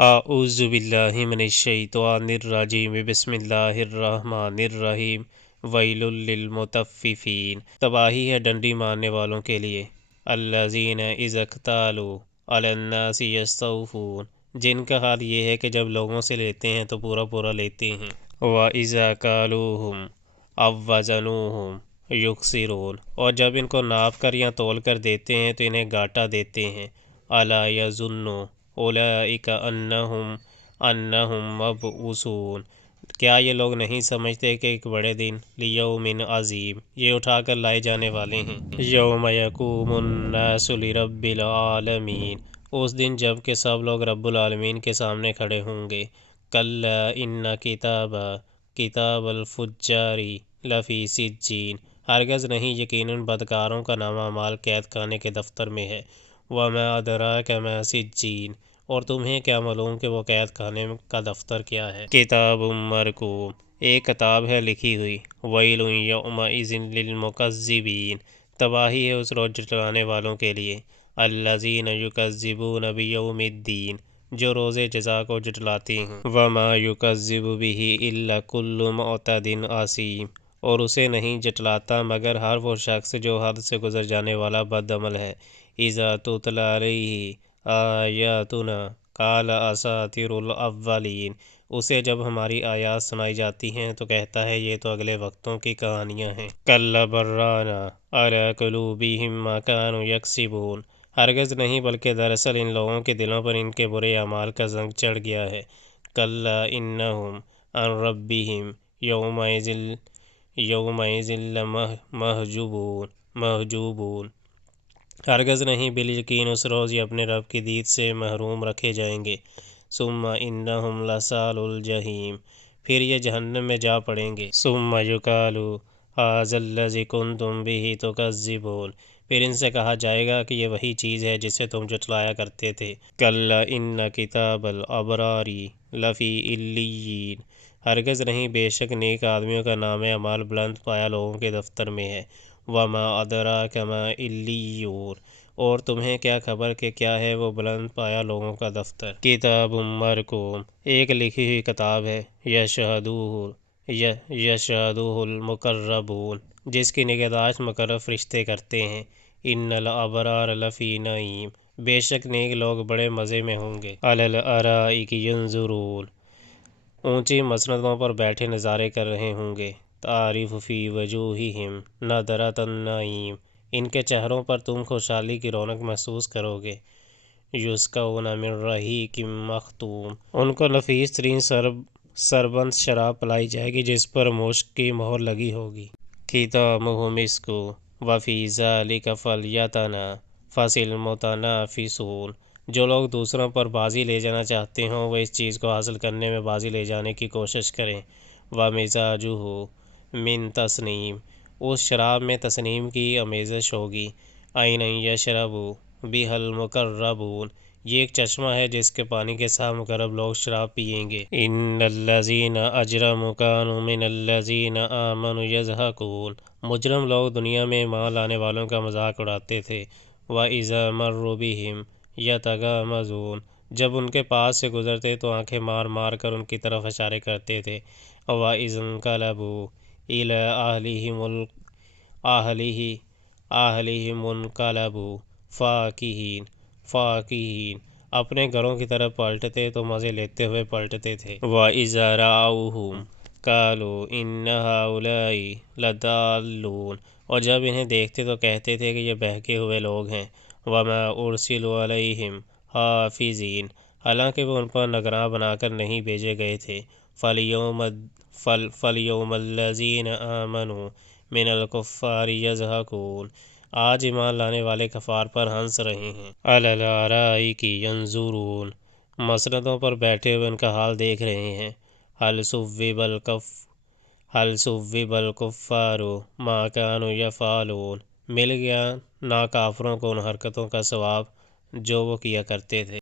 اعوذ باللہ من الشیطان الرجیم بسم اللہ الرحمن الرحیم ویل للمطففین۔ تباہی ہے ڈنڈی مارنے والوں کے لیے۔ الذین اذا اکتالوا علی الناس یستوفون، جن کا حال یہ ہے کہ جب لوگوں سے لیتے ہیں تو پورا پورا لیتے ہیں۔ وَإِذَا كَالُوهُمْ أَو وَّزَنُوهُمْ يُخْسِرُونَ، اور جب ان کو ناپ کر یا تول کر دیتے ہیں تو انہیں گھاٹا دیتے ہیں۔ أَلَا يَظُنُّ أُولَئِكَ أَنَّهُمْ مَبْعُوثُونَ، کیا یہ لوگ نہیں سمجھتے کہ ایک بڑے دن لیوم عظیم یہ اٹھا کر لائے جانے والے ہیں۔ یوم یقوم الناس لرب العالمین، اس دن جب کہ سب لوگ رب العالمین کے سامنے کھڑے ہوں گے۔ کلا ان کتاب الفجار لفی سجین، ہرگز نہیں، یقیناً بدکاروں کا نامہ اعمال قید خانے کے دفتر میں ہے۔ وما ادراک ما سجین، اور تمہیں کیا معلوم کہ وہ قید خانے کا دفتر کیا ہے۔ کتاب مرقوم، ایک کتاب ہے لکھی ہوئی۔ ویل یومئذ للمکذبین، تباہی ہے اس روز جھٹلانے والوں کے لیے۔ الذین یکذبون بیوم الدین، جو روز جزا کو جھٹلاتے ہیں۔ وما یکذب بہ الا کل معتد اثیم، اور اسے نہیں جھٹلاتا مگر ہر وہ شخص جو حد سے گزر جانے والا بد عمل ہے۔ اذا تتلی علیہ آیاتنا قال اساطیر الاولین، اسے جب ہماری آیات سنائی جاتی ہیں تو کہتا ہے یہ تو اگلے وقتوں کی کہانیاں ہیں۔ کلا بران علی قلوبہم ما کانوا یکسبون، ہرگز نہیں بلکہ دراصل ان لوگوں کے دلوں پر ان کے برے اعمال کا زنگ چڑھ گیا ہے۔ کلا انہم عن ربہم یومئذ لمحجوبون، ہرگز نہیں، بالیقین اس روز یہ اپنے رب کی دید سے محروم رکھے جائیں گے۔ ثم انہم لصالو الجحیم، پھر یہ جہنم میں جا پڑیں گے۔ ثم یقال ھذا الذی کنتم بہ تکذبون، پھر ان سے کہا جائے گا کہ یہ وہی چیز ہے جسے تم جھٹلایا کرتے تھے۔ کلا ان کتاب الابرار لفی علیین، ہرگز نہیں، بے شک نیک آدمیوں کا نام اعمال بلند پایہ لوگوں کے دفتر میں ہے۔ وما ادراک ما علیون، اور تمہیں کیا خبر کہ کیا ہے وہ بلند پایہ لوگوں کا دفتر۔ کتاب مرقوم، ایک لکھی ہوئی کتاب ہے۔ یشہدہ المقربون، جس کی نگہداشت مقرب فرشتے کرتے ہیں۔ ان الابرار لفی نعیم، بے شک نیک لوگ بڑے مزے میں ہوں گے۔ علی الارائک ینظرون، اونچی مسندوں پر بیٹھے نظارے کر رہے ہوں گے۔ تعرف فی وجوہہم نضرۃ النعیم، ان کے چہروں پر تم خوشحالی کی رونق محسوس کرو گے۔ یسقون من رحیق مختوم، ان کو نفیس ترین سربند شراب پلائی جائے گی جس پر مشک کی مہر لگی ہوگی۔ ختامہ مسک وفی ذلک فلیتنافس المتنافسون، جو لوگ دوسروں پر بازی لے جانا چاہتے ہوں وہ اس چیز کو حاصل کرنے میں بازی لے جانے کی کوشش کریں۔ ومزاجہ من تسنیم، اس شراب میں تسنیم کی آمیزش ہوگی۔ عینا یشرب بہا المقربون، یہ ایک چشمہ ہے جس کے پانی کے ساتھ مقرب لوگ شراب پیئیں گے۔ ان الذین اجرموا کانوا من الذین آمنوا یضحکون، مجرم لوگ دنیا میں ایمان لانے والوں کا مذاق اڑاتے تھے۔ وَإِذَا مَرُّوا بِهِمْ یتغامزون، جب ان کے پاس سے گزرتے تو آنکھیں مار مار کر ان کی طرف اشارے کرتے تھے۔ وَإِذَا انقلبوا إِلَىٰ أَهْلِهِمْ انقلبوا فَكِهِينَ، اپنے گھروں کی طرف پلٹتے تو مزے لیتے ہوئے پلٹتے تھے۔ وَإِذَا رَأَوْهُمْ قَالُوا إِنَّ هَٰؤُلَاءِ لَضَالُّونَ، اور جب انہیں دیکھتے تو کہتے تھے کہ یہ بہکے ہوئے لوگ ہیں۔ وَمَا أُرْسِلُوا عَلَيْهِمْ حَافِظِينَ، حالانکہ وہ ان پر نگراں بنا کر نہیں بھیجے گئے تھے۔ فَالْيَوْمَ الَّذِينَ آمَنُوا مِنَ الْكُفَّارِ يَضْحَكُونَ، آج ایمان لانے والے کفار پر ہنس رہے ہیں۔ عَلَى الْأَرَائِكِ يَنظُرُونَ، مسندوں پر بیٹھے ہوئے ان کا حال دیکھ رہے ہیں۔ هَلْ ثُوِّبَ الْكُفَّارُ مَا كَانُوا يَفْعَلُونَ، مل گیا نا کافروں کو ان حرکتوں کا ثواب جو وہ کیا کرتے تھے۔